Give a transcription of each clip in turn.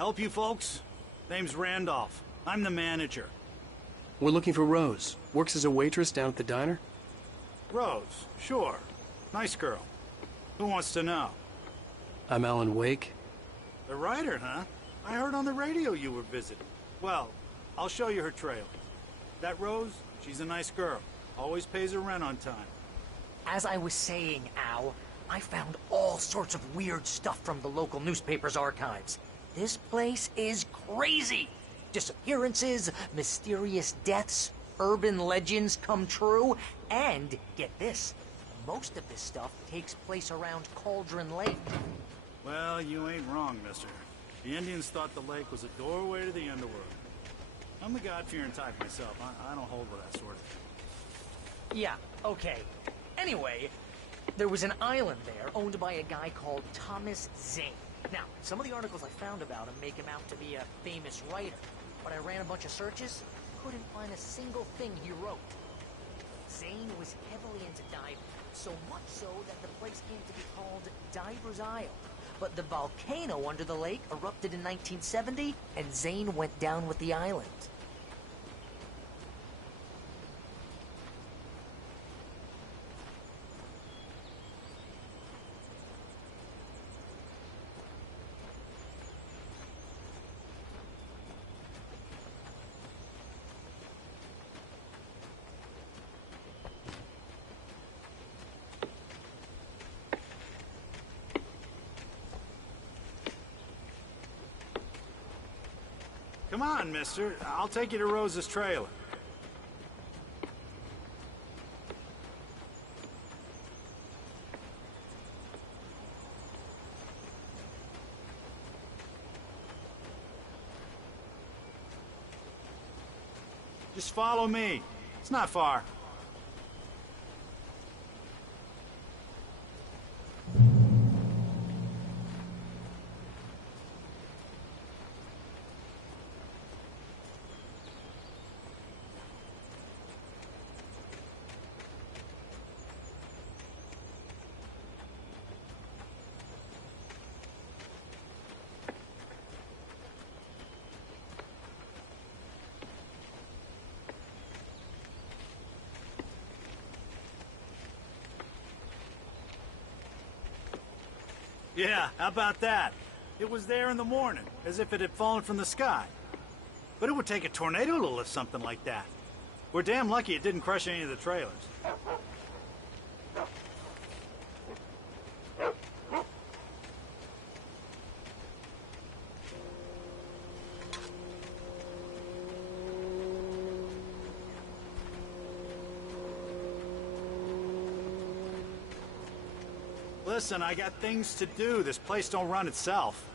Help you folks? Name's Randolph. I'm the manager. We're looking for Rose. Works as a waitress down at the diner? Rose, sure. Nice girl. Who wants to know? I'm Alan Wake. The writer, huh? I heard on the radio you were visiting. Well, I'll show you her trailer. That Rose, she's a nice girl. Always pays her rent on time. As I was saying, Al, I found all sorts of weird stuff from the local newspaper's archives. This place is crazy. Disappearances, mysterious deaths, urban legends come true, and, get this, most of this stuff takes place around Cauldron Lake. Well, you ain't wrong, mister. The Indians thought the lake was a doorway to the underworld. I'm the God-fearing type myself. I don't hold with that sort of thing. Yeah, okay. Anyway, there was an island there owned by a guy called Thomas Zane. Now, some of the articles I found about him make him out to be a famous writer, but I ran a bunch of searches, couldn't find a single thing he wrote. Zane was heavily into diving, so much so that the place came to be called Diver's Isle. But the volcano under the lake erupted in 1970, and Zane went down with the island. Come on, mister. I'll take you to Rose's trailer. Just follow me. It's not far. Yeah, how about that? It was there in the morning, as if it had fallen from the sky. But it would take a tornado to lift something like that. We're damn lucky it didn't crush any of the trailers. Listen, I got things to do. This place don't run itself.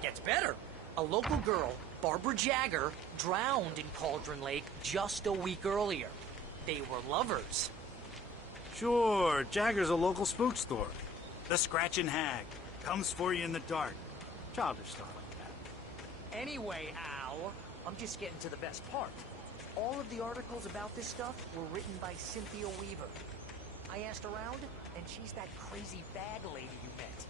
Gets better. A local girl, Barbara Jagger, drowned in Cauldron Lake just a week earlier. They were lovers. Sure, Jagger's a local spook story. The Scratching Hag. Comes for you in the dark. Childish stuff like that. Anyway, Al, I'm just getting to the best part. All of the articles about this stuff were written by Cynthia Weaver. I asked around, and she's that crazy bag lady you met.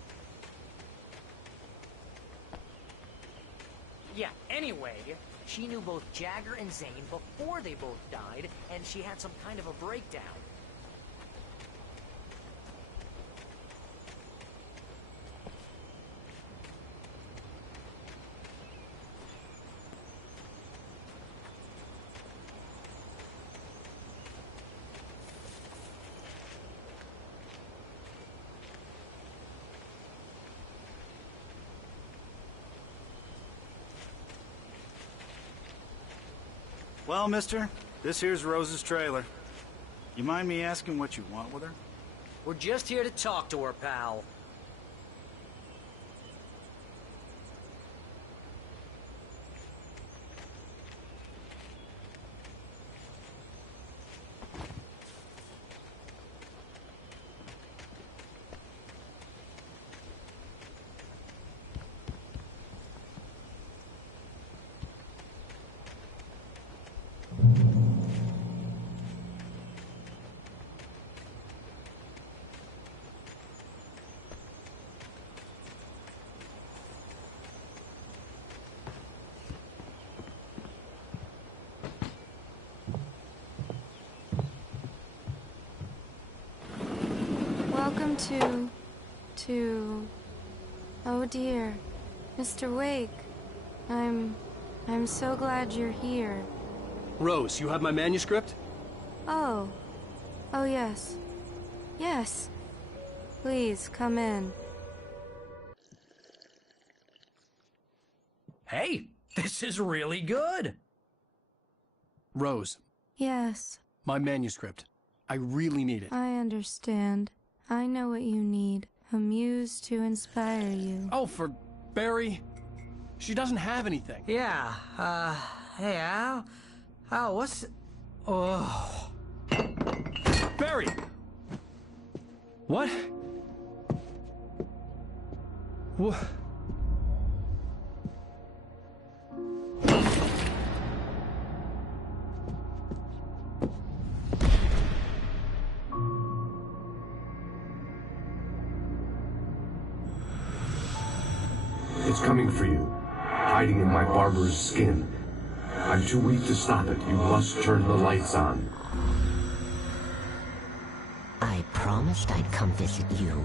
Yeah, anyway, she knew both Jagger and Zane before they both died, and she had some kind of a breakdown. Well, mister, this here's Rose's trailer. You mind me asking what you want with her? We're just here to talk to her, pal. come to... Oh dear, Mr. Wake. I'm so glad you're here. Rose, you have my manuscript? Oh. Oh, yes. Yes. Please, come in. Hey, this is really good. Rose, Yes, my manuscript. I really need it. I understand. I know what you need. A muse to inspire you. Oh, for Barry? She doesn't have anything. Yeah, hey, Al, what's... Oh... Barry! What? What? It's coming for you, hiding in my barber's skin. I'm too weak to stop it. You must turn the lights on. I promised I'd come visit you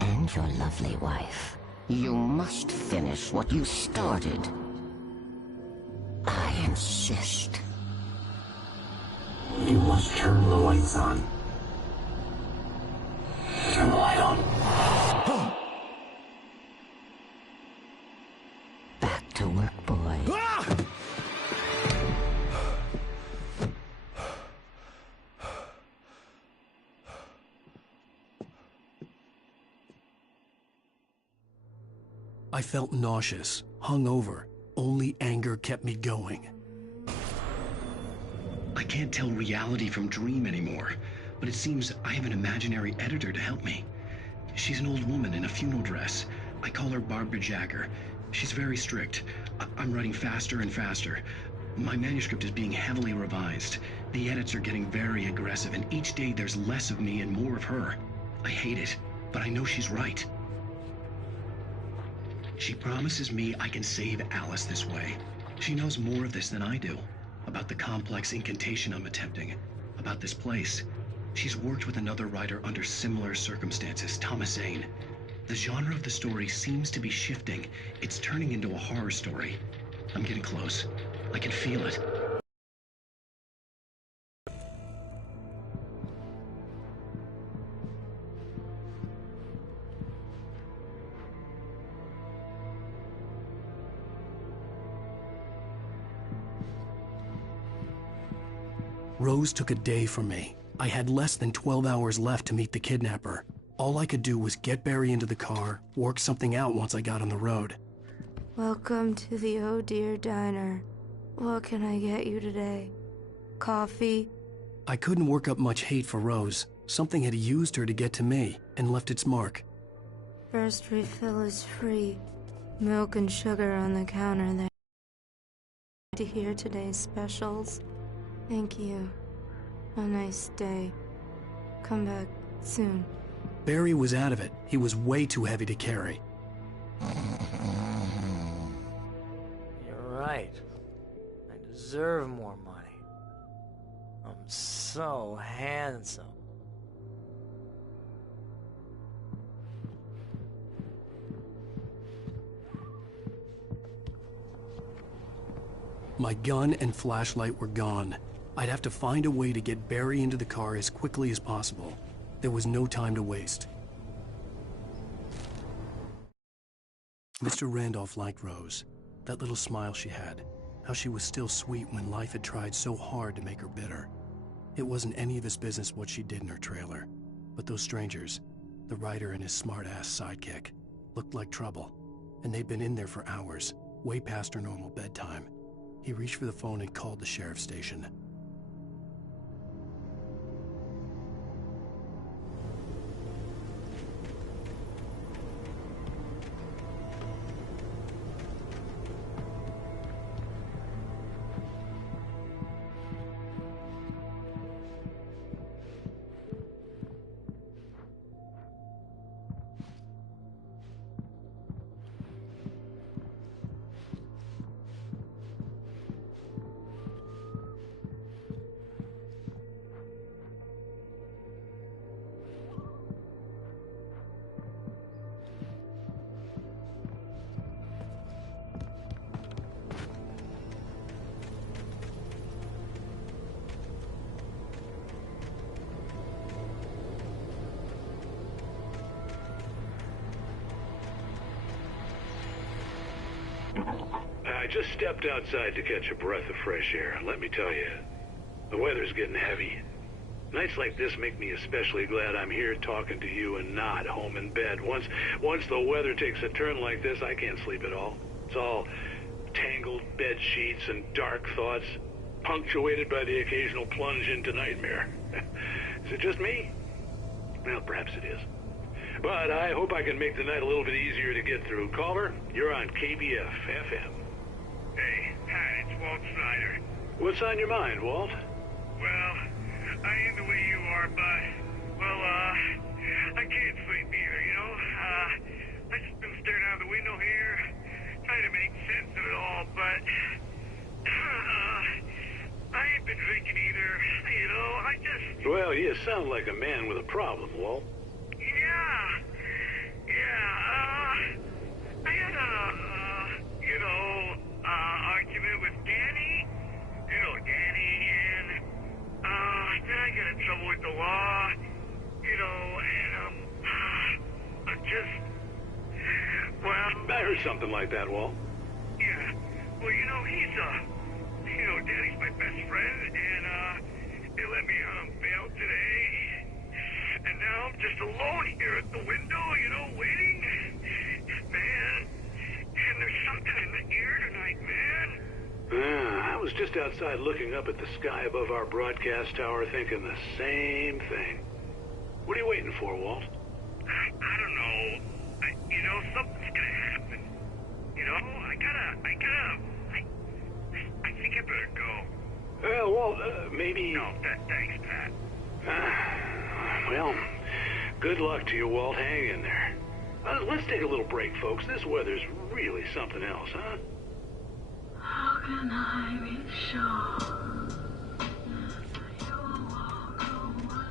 and your lovely wife. You must finish what you started. I insist. You must turn the lights on. Turn the light on. Back to work, boy. I felt nauseous, hungover. Only anger kept me going. I can't tell reality from dream anymore, but it seems I have an imaginary editor to help me. She's an old woman in a funeral dress. I call her Barbara Jagger. She's very strict. I'm writing faster and faster. My manuscript is being heavily revised. The edits are getting very aggressive, and each day there's less of me and more of her. I hate it, but I know she's right. She promises me I can save Alice this way. She knows more of this than I do. About the complex incantation I'm attempting. About this place. She's worked with another writer under similar circumstances, Thomas Zane. The genre of the story seems to be shifting. It's turning into a horror story. I'm getting close. I can feel it. Rose took a day from me. I had less than 12 hours left to meet the kidnapper. All I could do was get Barry into the car, work something out once I got on the road. Welcome to the Oh Dear Diner. What can I get you today? Coffee? I couldn't work up much hate for Rose. Something had used her to get to me and left its mark. First refill is free. Milk and sugar on the counter there. To hear today's specials? Thank you. A nice day. Come back soon. Barry was out of it. He was way too heavy to carry. You're right. I deserve more money. I'm so handsome. My gun and flashlight were gone. I'd have to find a way to get Barry into the car as quickly as possible. There was no time to waste. Mr. Randolph liked Rose. That little smile she had. How she was still sweet when life had tried so hard to make her bitter. It wasn't any of his business what she did in her trailer. But those strangers, the writer and his smart-ass sidekick, looked like trouble. And they'd been in there for hours, way past her normal bedtime. He reached for the phone and called the sheriff's station. I just stepped outside to catch a breath of fresh air. Let me tell you, the weather's getting heavy. Nights like this make me especially glad I'm here talking to you and not home in bed. Once the weather takes a turn like this, I can't sleep at all. It's all tangled bed sheets and dark thoughts, punctuated by the occasional plunge into nightmare. Is it just me? Well, perhaps it is. But I hope I can make the night a little bit easier to get through. Caller, you're on KBF FM. Hey, Pat, it's Walt Snyder. What's on your mind, Walt? Well, I ain't the way you are, but, well, I can't sleep either, you know? I just been staring out the window here, trying to make sense of it all, but, I ain't been drinking either, you know, I just... Well, you sound like a man with a problem, Walt. I had argument with Danny, and, then I got in trouble with the law, and, I'm just, well... I heard something like that, Walt. Yeah, well, Danny's my best friend, and, they let me out on bail today, and now I'm just alone here at the window, waiting, man, and there's something in the air tonight, man. I was just outside looking up at the sky above our broadcast tower thinking the same thing. What are you waiting for, Walt? I don't know. Something's gonna happen. I think I better go. Walt, maybe... No, thanks, Pat. Well, good luck to you, Walt. Hang in there. Let's take a little break, folks. This weather's really something else, huh? How can I be sure you will walk away?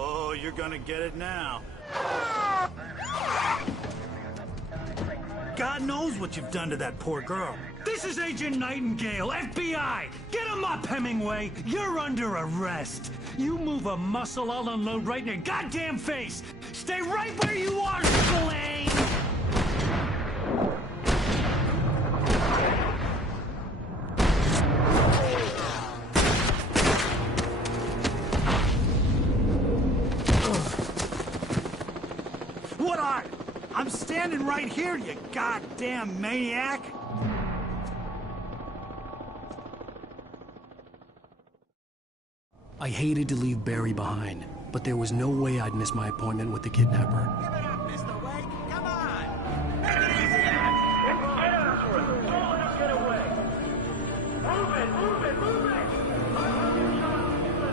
Oh, you're gonna get it now. God knows what you've done to that poor girl. This is Agent Nightingale, FBI! Get him up, Hemingway! You're under arrest! You move a muscle, I'll unload right in your goddamn face! Stay right where you are, Blaine! What are? I'm standing right here, you goddamn maniac! I hated to leave Barry behind, but there was no way I'd miss my appointment with the kidnapper. Give it up, Mr. Wake! Come on! Make it easy! Get after it! Don't let him get away! Move it! Move it! Move it! Let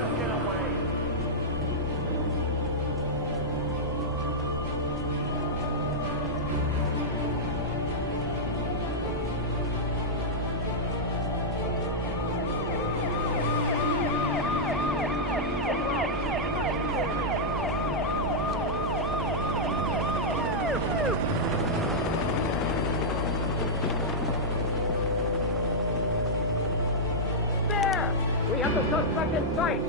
him get away! We have the suspect in sight!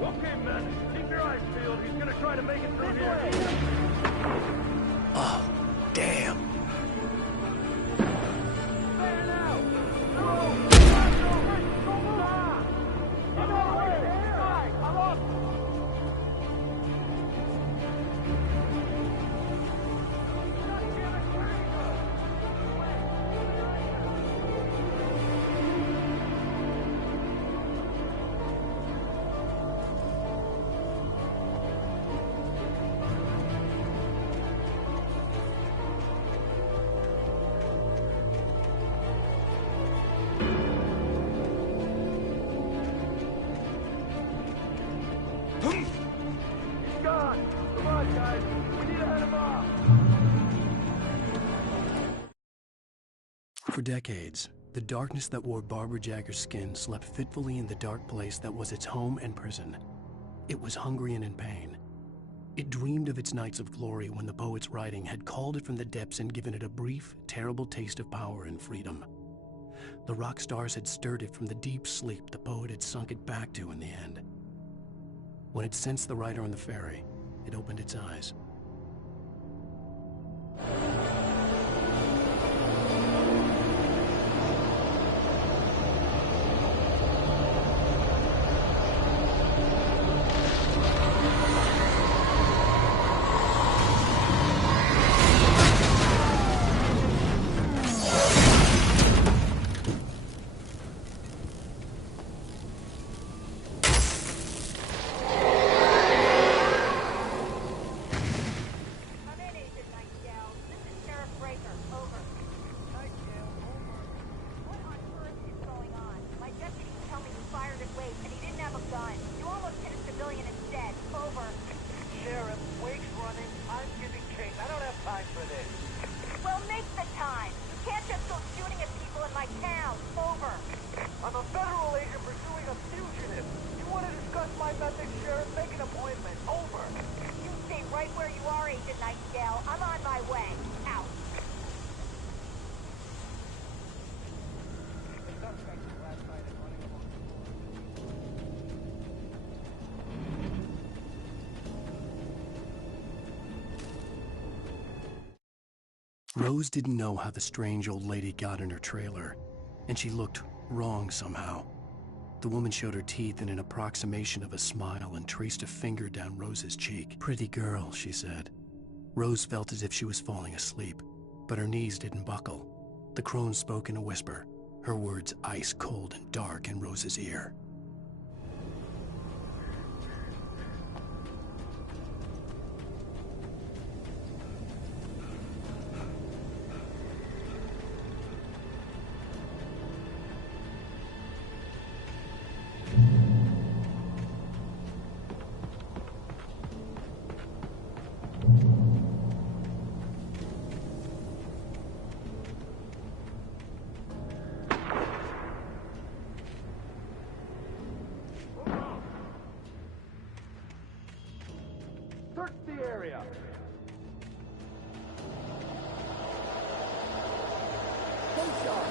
Okay, men, keep your eyes peeled. He's gonna try to make it through here. Oh, damn. There now! No! I'm up! guys. We need to head him off. For decades, the darkness that wore Barbara Jagger's skin slept fitfully in the dark place that was its home and prison. It was hungry and in pain. It dreamed of its nights of glory when the poet's writing had called it from the depths and given it a brief, terrible taste of power and freedom. The rock stars had stirred it from the deep sleep the poet had sunk it back to in the end. When it sensed the writer on the ferry, it opened its eyes. Rose didn't know how the strange old lady got in her trailer, and she looked wrong somehow. The woman showed her teeth in an approximation of a smile and traced a finger down Rose's cheek. "Pretty girl," she said. Rose felt as if she was falling asleep, but her knees didn't buckle. The crone spoke in a whisper, her words ice cold and dark in Rose's ear. Search the area. Stay sharp.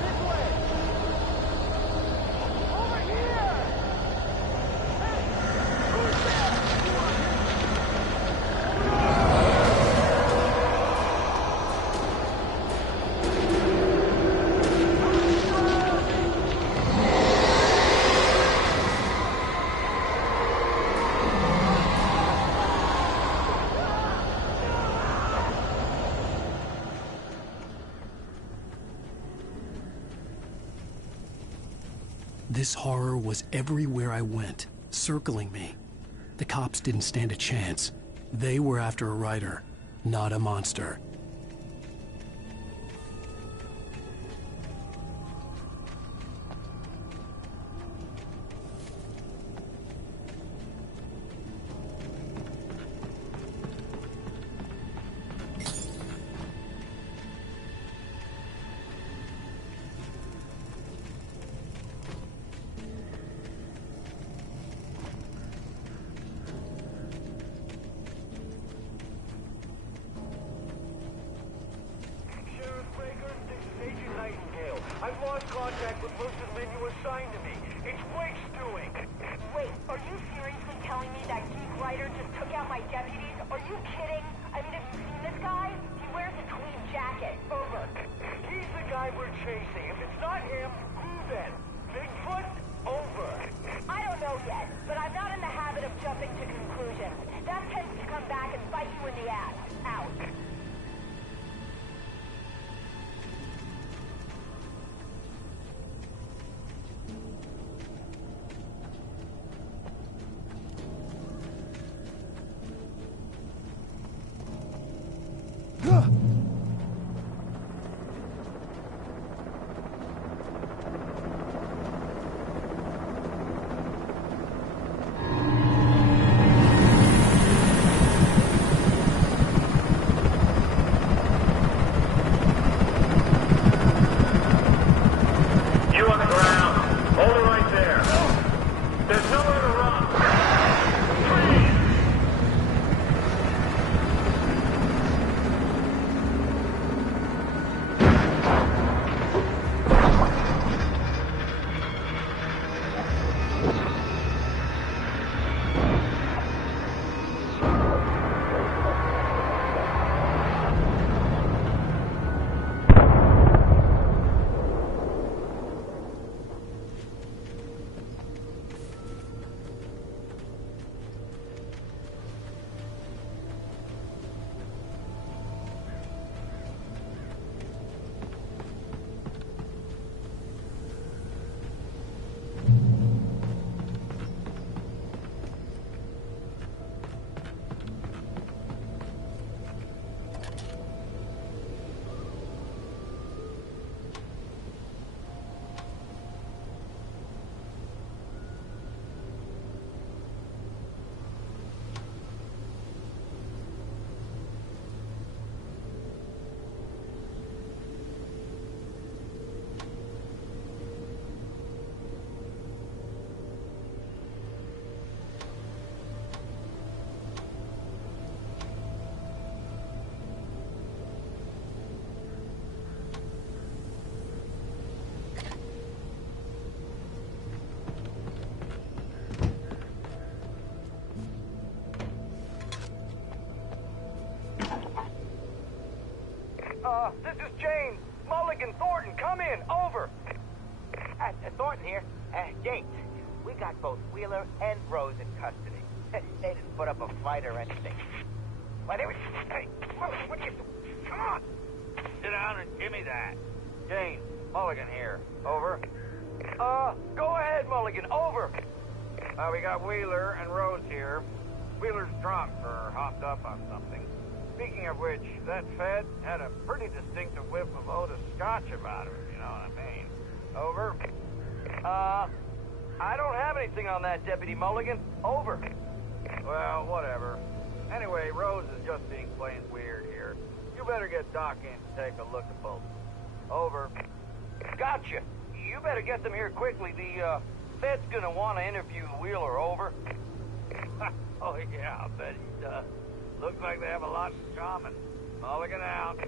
This way. Over here. Hey, who's there? This horror was everywhere I went, circling me. The cops didn't stand a chance. They were after a writer, not a monster. I've lost contact with most of the men you assigned to me. It's Wake's doing. Wait, are you seriously telling me that geek writer just took out my deputies? Are you kidding? I mean, have you seen this guy? He wears a tweed jacket. Over. He's the guy we're chasing. If it's not him, who then? Bigfoot? Over. I don't know yet, but I'm not in the habit of jumping to conclusions. That tends to come back and bite you in the ass. Out. got both Wheeler and Rose in custody. They didn't put up a fight or anything. Why, they were... Hey, what are you doing? Come on! Sit down and give me that. Jane, Mulligan here. Over. Go ahead, Mulligan. Over. We got Wheeler and Rose here. Wheeler's drunk or hopped up on something. Speaking of which, that Fed had a pretty distinctive whiff of Otis Scotch about him, you know what I mean. Over. I don't have anything on that, Deputy Mulligan. Over. Well, whatever. Anyway, Rose is just being plain weird here. You better get Doc in to take a look at both. Over. Gotcha. You better get them here quickly. The, Fed's gonna want to interview Wheeler. Over. Oh, yeah, I bet he does. Looks like they have a lot in common. Mulligan out.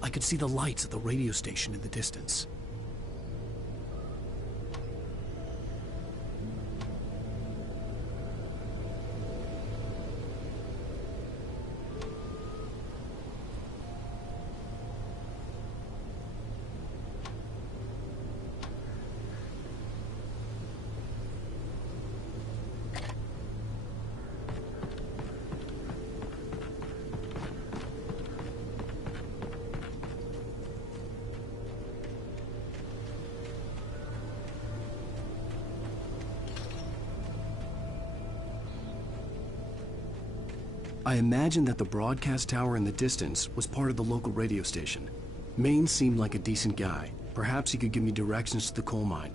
I could see the lights of the radio station in the distance. I imagined that the broadcast tower in the distance was part of the local radio station. Maine seemed like a decent guy. Perhaps he could give me directions to the coal mine.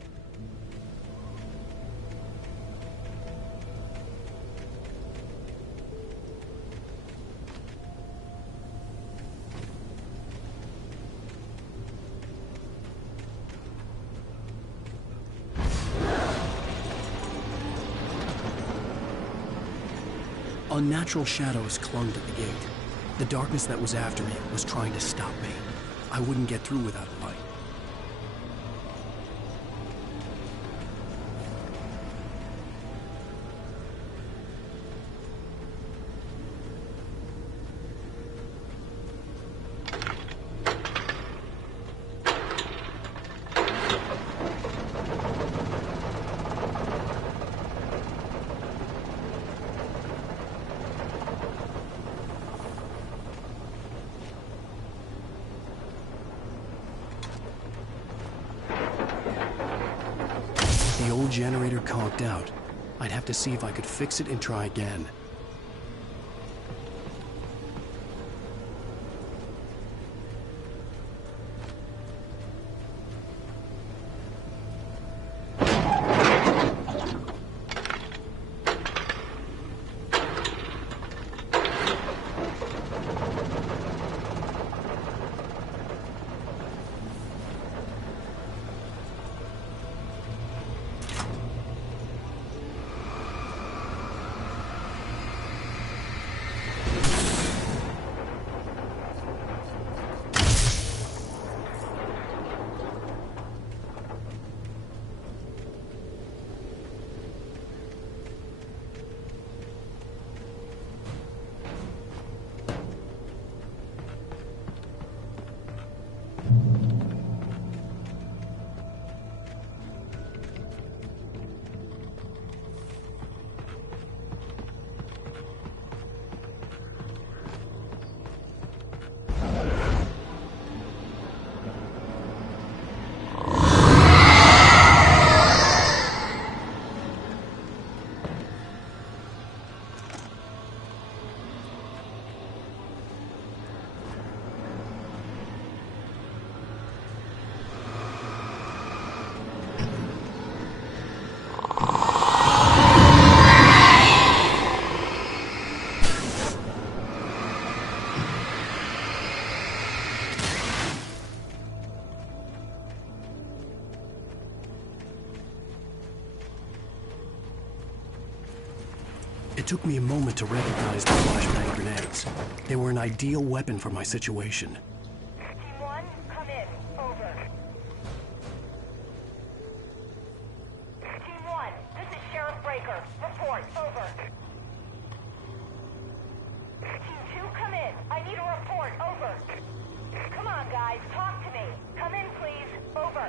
Unnatural shadows clung to the gate. The darkness that was after me was trying to stop me. I wouldn't get through without a light. The old generator conked out. I'd have to see if I could fix it and try again. It took me a moment to recognize the flashbang grenades. They were an ideal weapon for my situation. Team 1, come in. Over. Team 1, this is Sheriff Breaker. Over. Team 2, come in. I need a report. Over. Come on, guys. Talk to me. Come in, please. Over.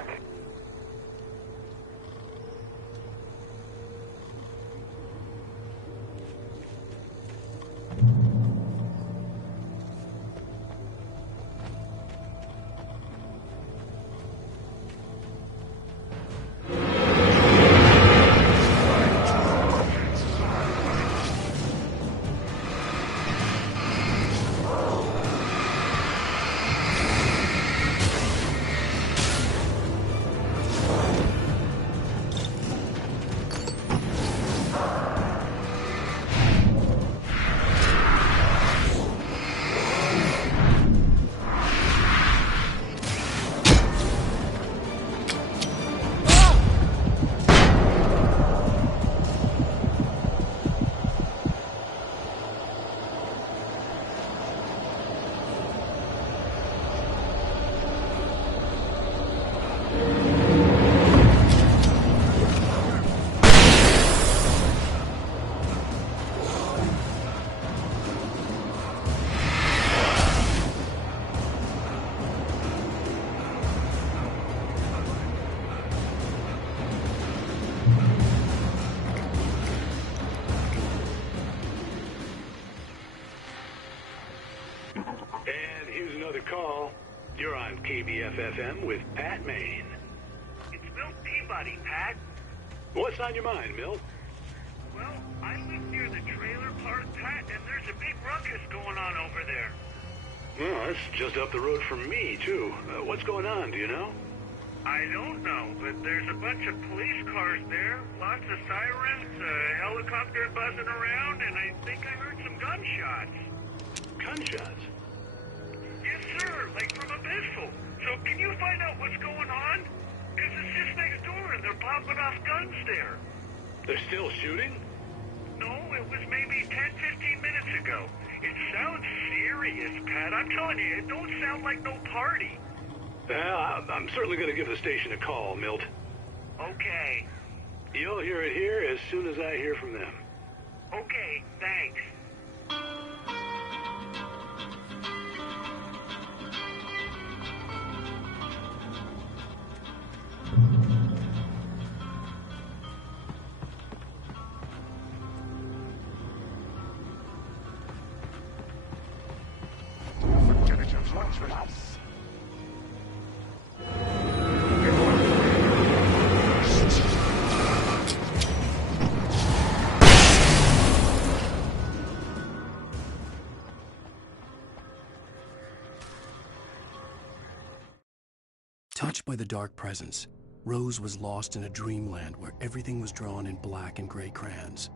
Call. You're on KBF-FM with Pat Maine. It's Milt Peabody, Pat. What's on your mind, Milt? Well, I live near the trailer park, Pat, and there's a big ruckus going on over there. Well, that's just up the road from me, too. What's going on, do you know? I don't know, but there's a bunch of police cars there, lots of sirens, a helicopter buzzing around, and I think I heard some gunshots. Gunshots? Yes, sir, like from a pistol. So can you find out what's going on? Because it's just next door and they're popping off guns there. They're still shooting? No, it was maybe 10, 15 minutes ago. It sounds serious, Pat. I'm telling you, it don't sound like no party. Well, I'm certainly going to give the station a call, Milt. Okay. You'll hear it here as soon as I hear from them. Okay, thanks. Touched by the dark presence, Rose was lost in a dreamland where everything was drawn in black and gray crayons.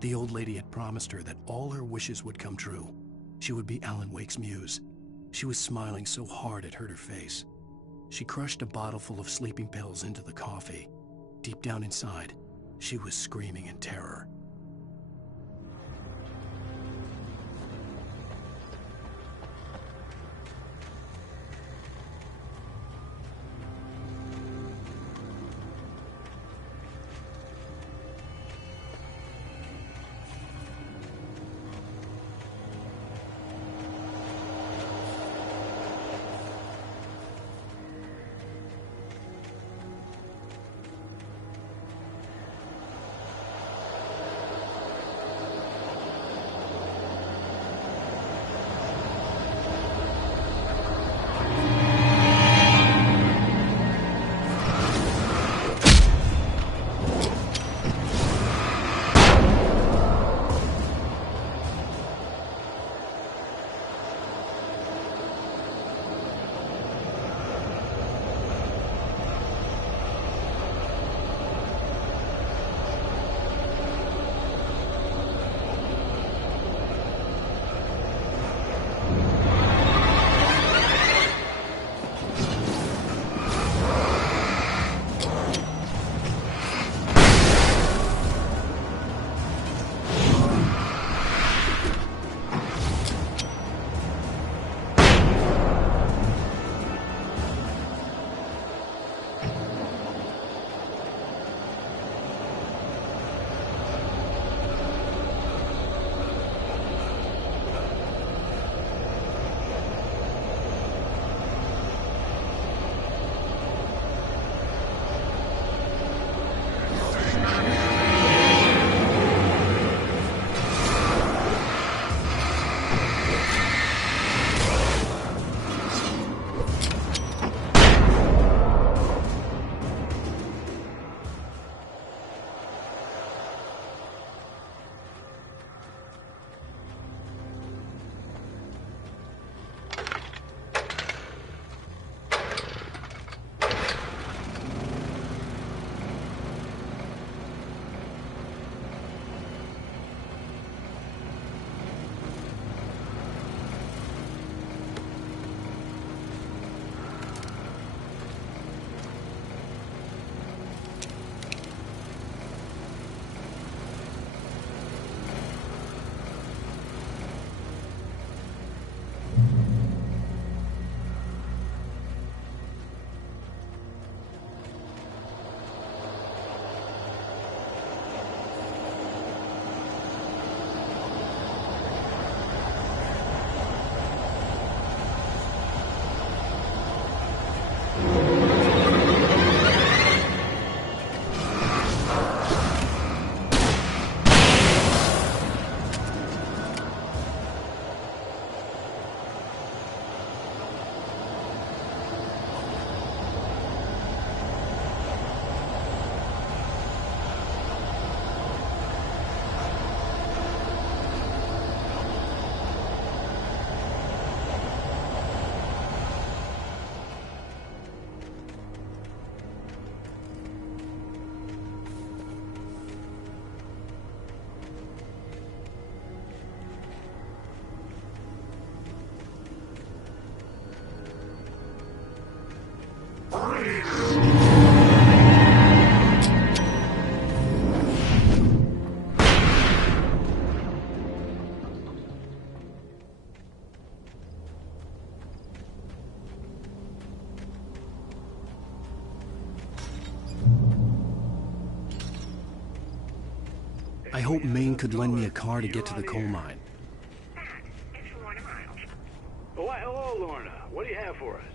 The old lady had promised her that all her wishes would come true. She would be Alan Wake's muse. She was smiling so hard it hurt her face. She crushed a bottle full of sleeping pills into the coffee. Deep down inside, she was screaming in terror. I hope Maine could lend me a car to get to the coal mine. Oh, hello, Lorna. What do you have for us?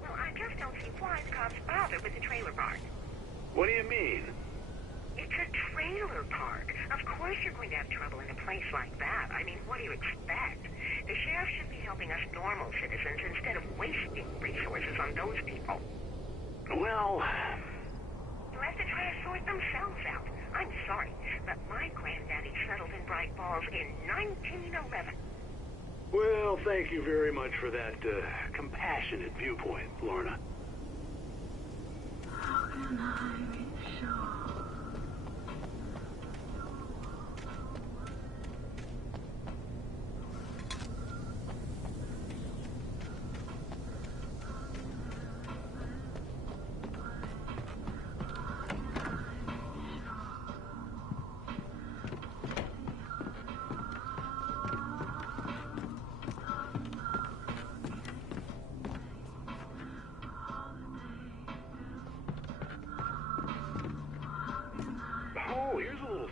Well, I just don't see why the cops bother with the trailer park. What do you mean? It's a trailer park. Of course you're going to have trouble in a place like that. I mean, what do you expect? The sheriff should be helping us normal citizens instead of wasting resources on those people. Well... You'll have to try to sort themselves out. I'm sorry, but my granddaddy settled in Bright Falls in 1911. Well, thank you very much for that compassionate viewpoint, Lorna. How can I be sure?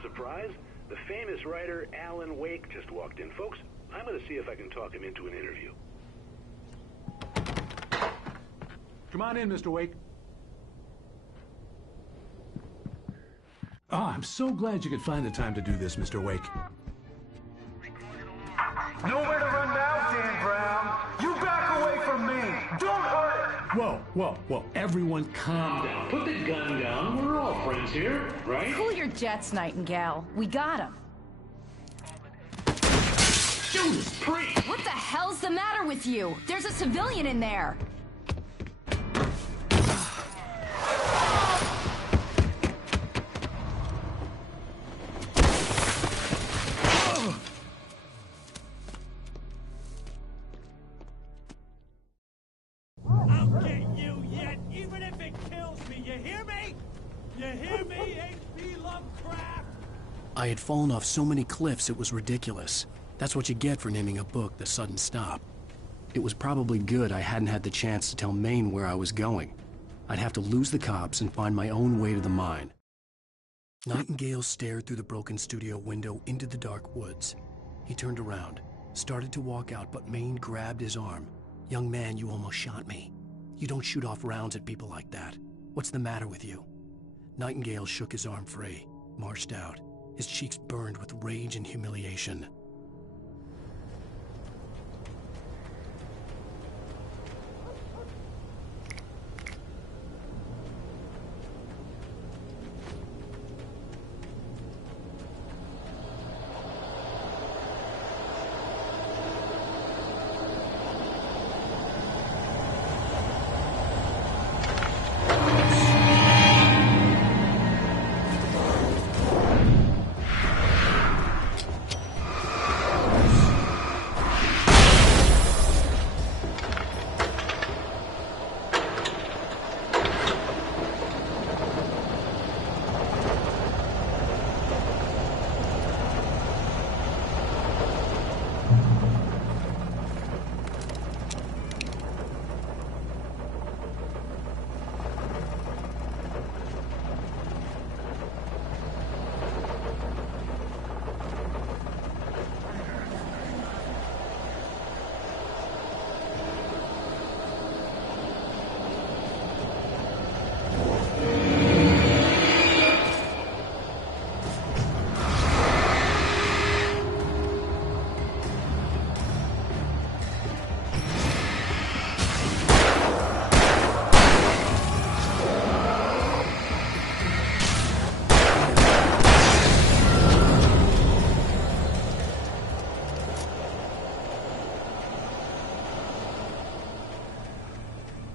Surprise, the famous writer Alan Wake just walked in. Folks, I'm going to see if I can talk him into an interview. Come on in, Mr. Wake. Oh, I'm so glad you could find the time to do this, Mr. Wake. Nowhere to run now, Dan Brown. You back away from me. Don't hurt her. Whoa, everyone calm down. Put the gun down. We're all friends here, right? Cool your jets, Nightingale. We got him. Judas Priest! What the hell's the matter with you? There's a civilian in there. I had fallen off so many cliffs it was ridiculous. That's what you get for naming a book The Sudden Stop. It was probably good I hadn't had the chance to tell Maine where I was going. I'd have to lose the cops and find my own way to the mine. Nightingale stared through the broken studio window into the dark woods. He turned around, started to walk out, but Maine grabbed his arm. "Young man, you almost shot me. You don't shoot off rounds at people like that. What's the matter with you?" Nightingale shook his arm free, marched out. His cheeks burned with rage and humiliation.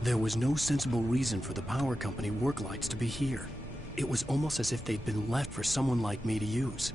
There was no sensible reason for the power company work lights to be here. It was almost as if they'd been left for someone like me to use.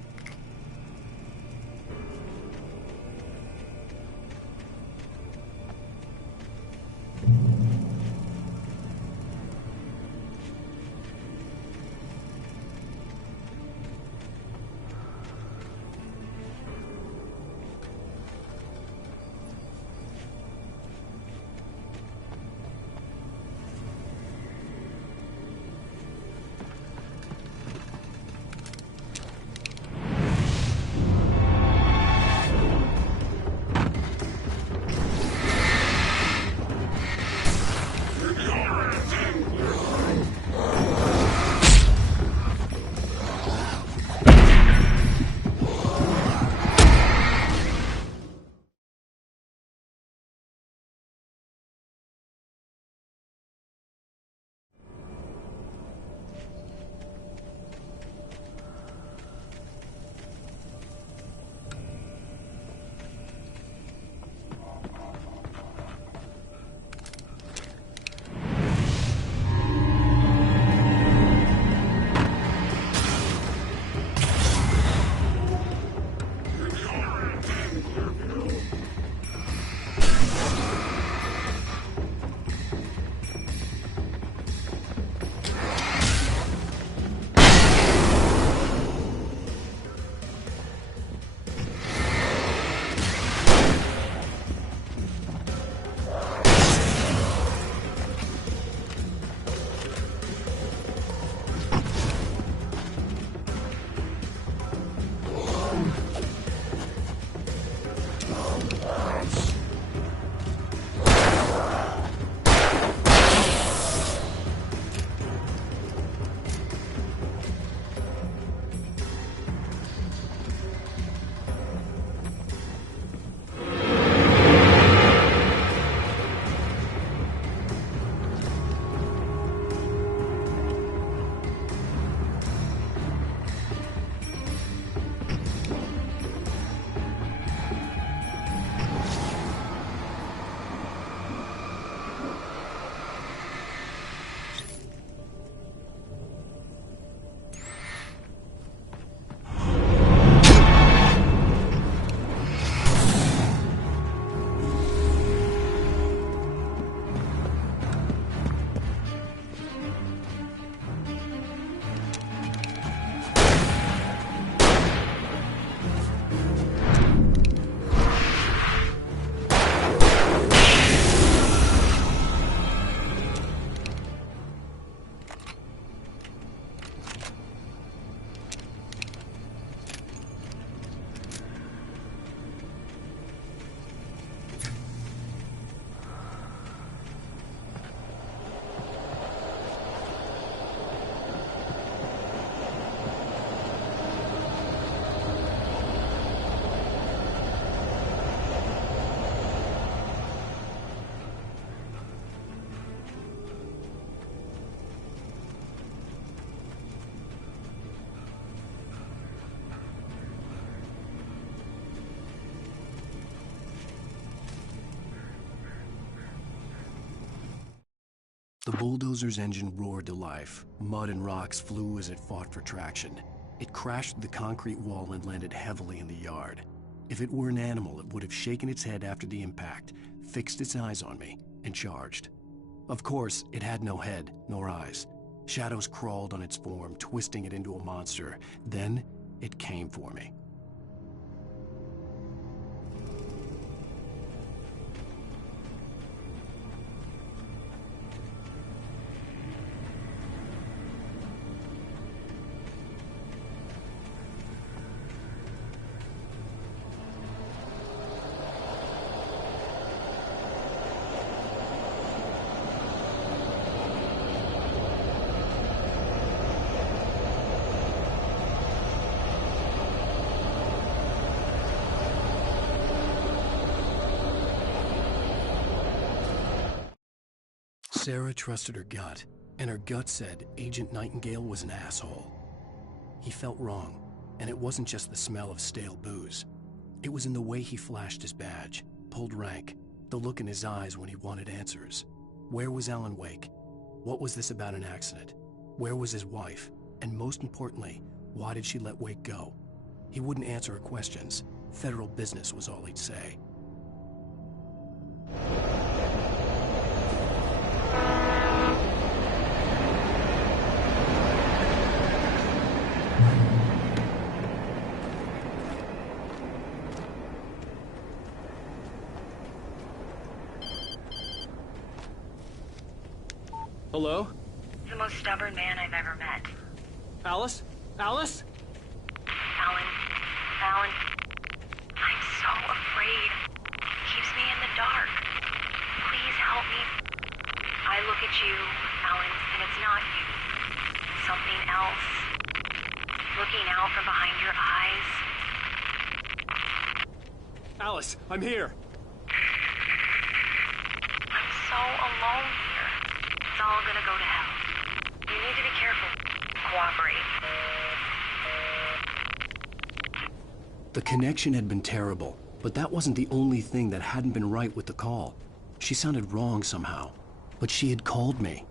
The bulldozer's engine roared to life. Mud and rocks flew as it fought for traction. It crashed through the concrete wall and landed heavily in the yard. If it were an animal, it would have shaken its head after the impact, fixed its eyes on me, and charged. Of course, it had no head, nor eyes. Shadows crawled on its form, twisting it into a monster. Then, it came for me. Sarah trusted her gut, and her gut said Agent Nightingale was an asshole. He felt wrong, and it wasn't just the smell of stale booze. It was in the way he flashed his badge, pulled rank, the look in his eyes when he wanted answers. Where was Alan Wake? What was this about an accident? Where was his wife? And most importantly, why did she let Wake go? He wouldn't answer her questions. Federal business was all he'd say. Hello? The most stubborn man I've ever met. Alice? Alice? Alan, I'm so afraid. Keeps me in the dark. Please help me. I look at you, Alan, and it's not you. Something else. Looking out from behind your eyes. Alice, I'm here. I'm so alone here. It's all gonna go to hell. You need to be careful. Cooperate. The connection had been terrible, but that wasn't the only thing that hadn't been right with the call. She sounded wrong somehow, but she had called me.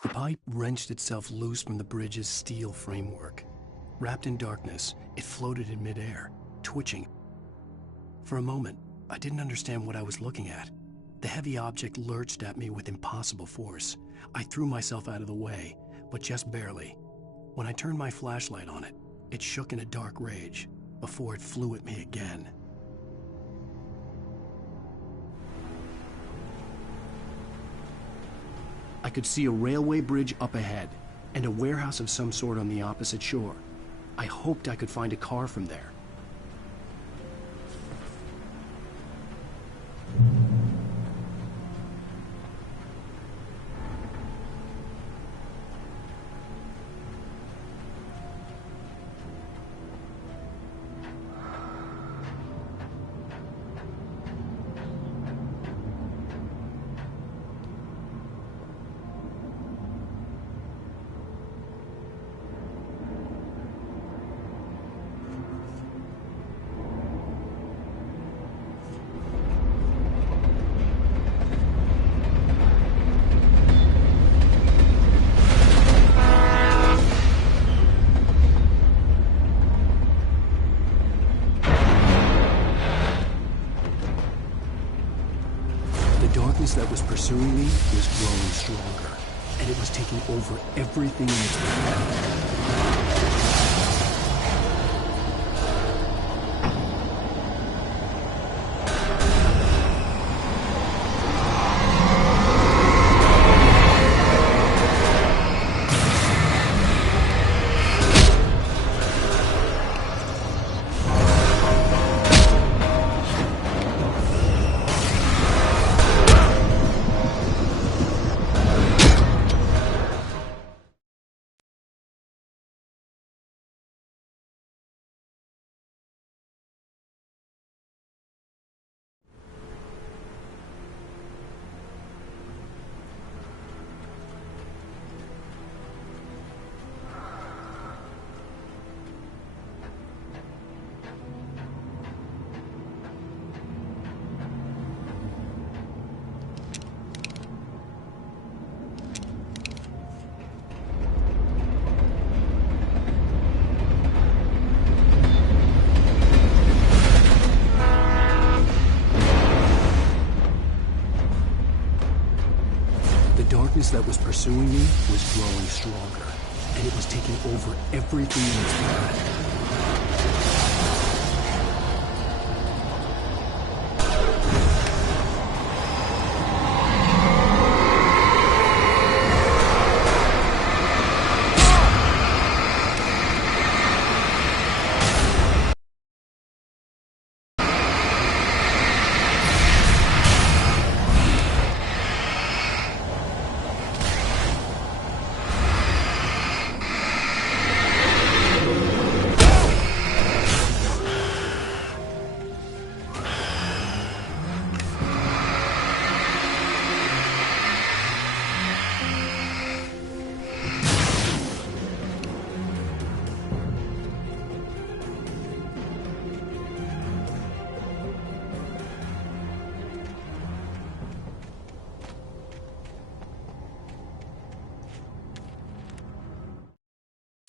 The pipe wrenched itself loose from the bridge's steel framework. Wrapped in darkness, it floated in midair, twitching. For a moment, I didn't understand what I was looking at. The heavy object lurched at me with impossible force. I threw myself out of the way, but just barely. When I turned my flashlight on it, it shook in a dark rage before it flew at me again. I could see a railway bridge up ahead, and a warehouse of some sort on the opposite shore. I hoped I could find a car from there. pursuing me was growing stronger, and it was taking over everything in its path. The darkness that was pursuing me was growing stronger, and it was taking over everything in its path.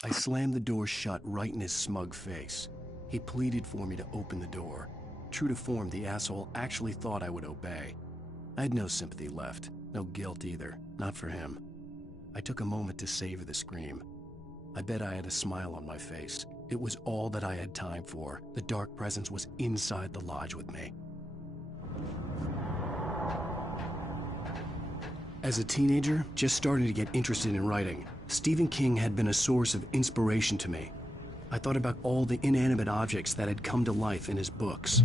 I slammed the door shut right in his smug face. He pleaded for me to open the door. True to form, the asshole actually thought I would obey. I had no sympathy left, no guilt either, not for him. I took a moment to savor the scream. I bet I had a smile on my face. It was all that I had time for. The dark presence was inside the lodge with me. As a teenager, just starting to get interested in writing, Stephen King had been a source of inspiration to me. I thought about all the inanimate objects that had come to life in his books.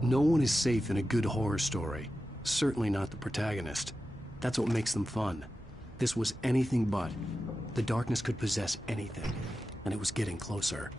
No one is safe in a good horror story. Certainly not the protagonist. That's what makes them fun. This was anything but. The darkness could possess anything, and it was getting closer.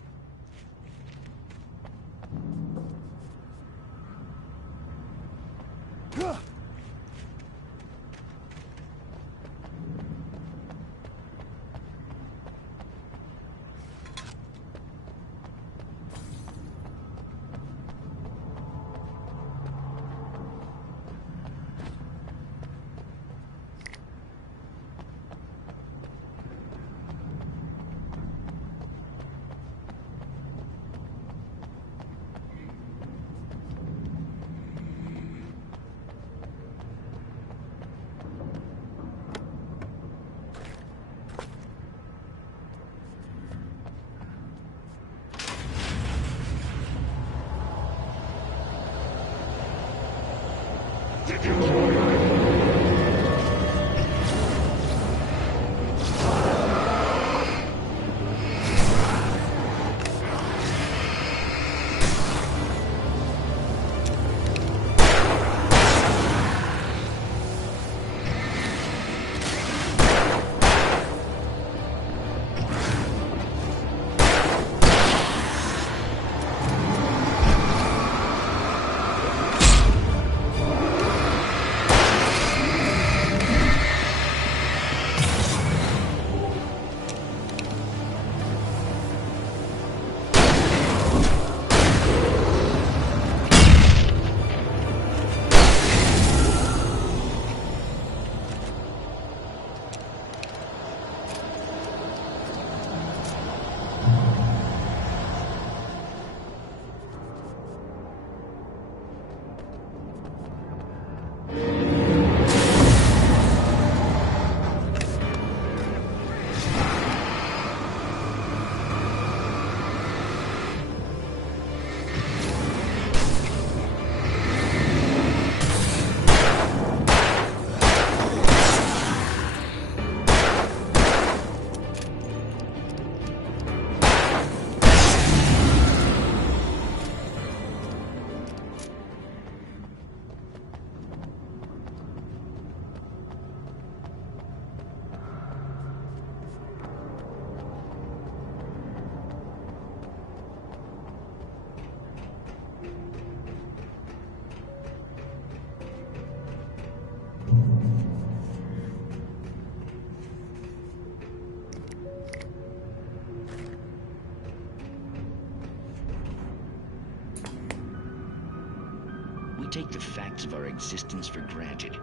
take the facts of our existence for granted,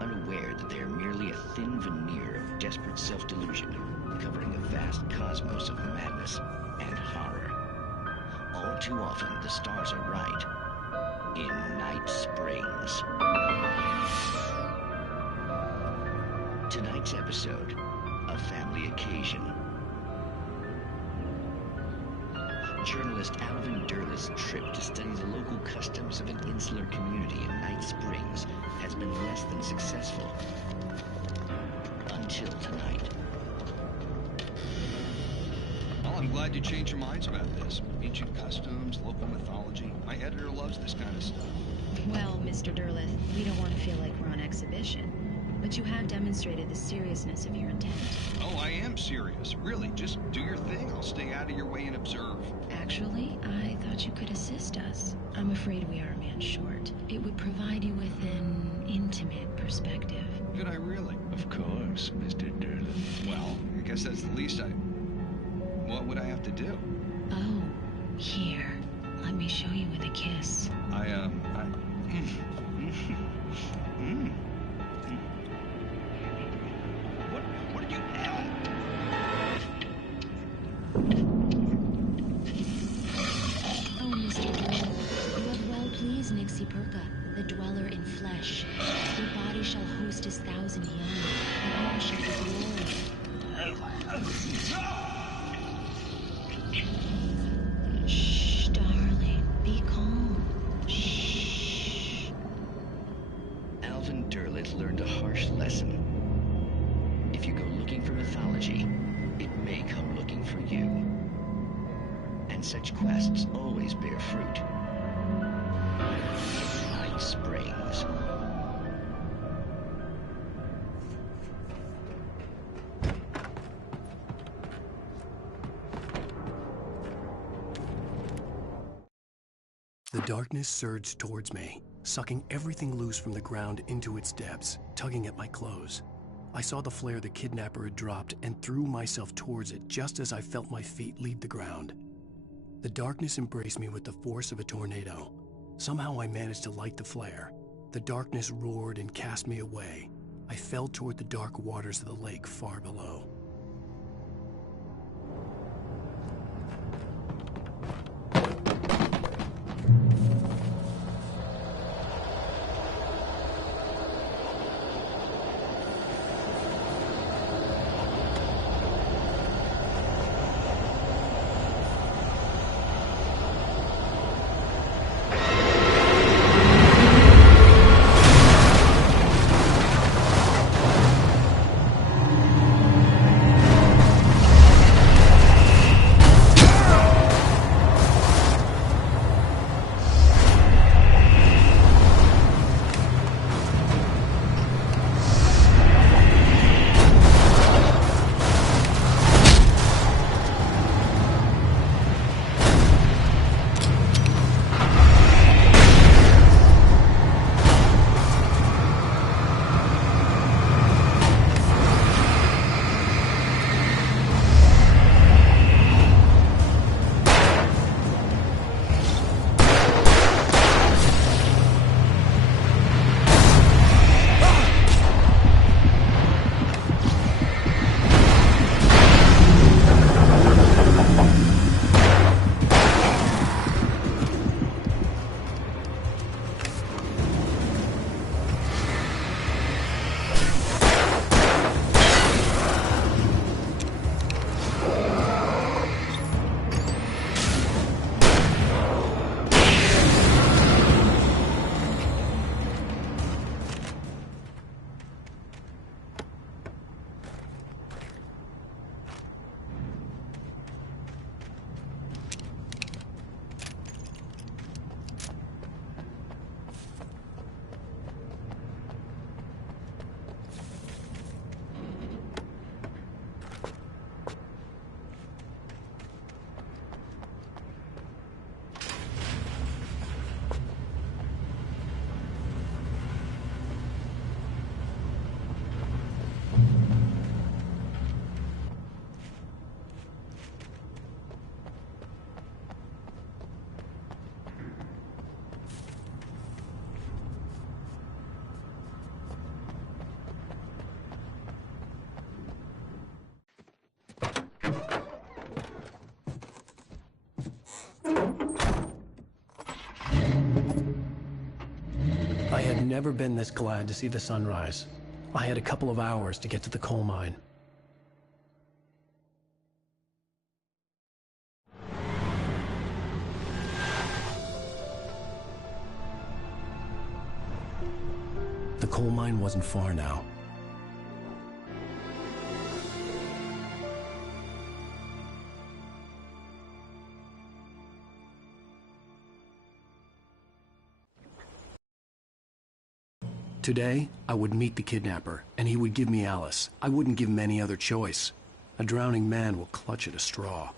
unaware that they are merely a thin veneer of desperate self-delusion, covering a vast cosmos of madness and horror. All too often, the stars are right. In Night Springs. Tonight's episode, A Family Occasion. Journalist Alvin Derlis' trip to study the local customs of an insular community in Night Springs has been less than successful. Until tonight. Well, I'm glad you changed your minds about this. Ancient customs, local mythology. My editor loves this kind of stuff. Well, Mr. Derlis, we don't want to feel like we're on exhibition. But you have demonstrated the seriousness of your intent. Oh, I am serious. Really, just do your thing. I'll stay out of your way and observe. Actually, I thought you could assist us. I'm afraid we are a man short. It would provide you with an intimate perspective. Could I really? Of course, Mr. Derlis. Well, I guess that's the least What would I have to do? Oh, here. Let me show you with a kiss. What did you have? Oh, Mr. Derlis, you have well pleased Nixie Perka, the dweller in flesh. Your body shall host his 1,000 young, and all shall be glory. Shh, darling, be calm. Shh. Alvin Derlis learned a harsh lesson. If you go looking for mythology, it may come looking for you. And such quests always bear fruit. Night Springs. The darkness surged towards me, sucking everything loose from the ground into its depths, tugging at my clothes. I saw the flare the kidnapper had dropped and threw myself towards it just as I felt my feet leave the ground. The darkness embraced me with the force of a tornado. Somehow I managed to light the flare. The darkness roared and cast me away. I fell toward the dark waters of the lake far below. I had never been this glad to see the sunrise. I had a couple of hours to get to the coal mine. The coal mine wasn't far now. Today, I would meet the kidnapper, and he would give me Alice. I wouldn't give him any other choice. A drowning man will clutch at a straw.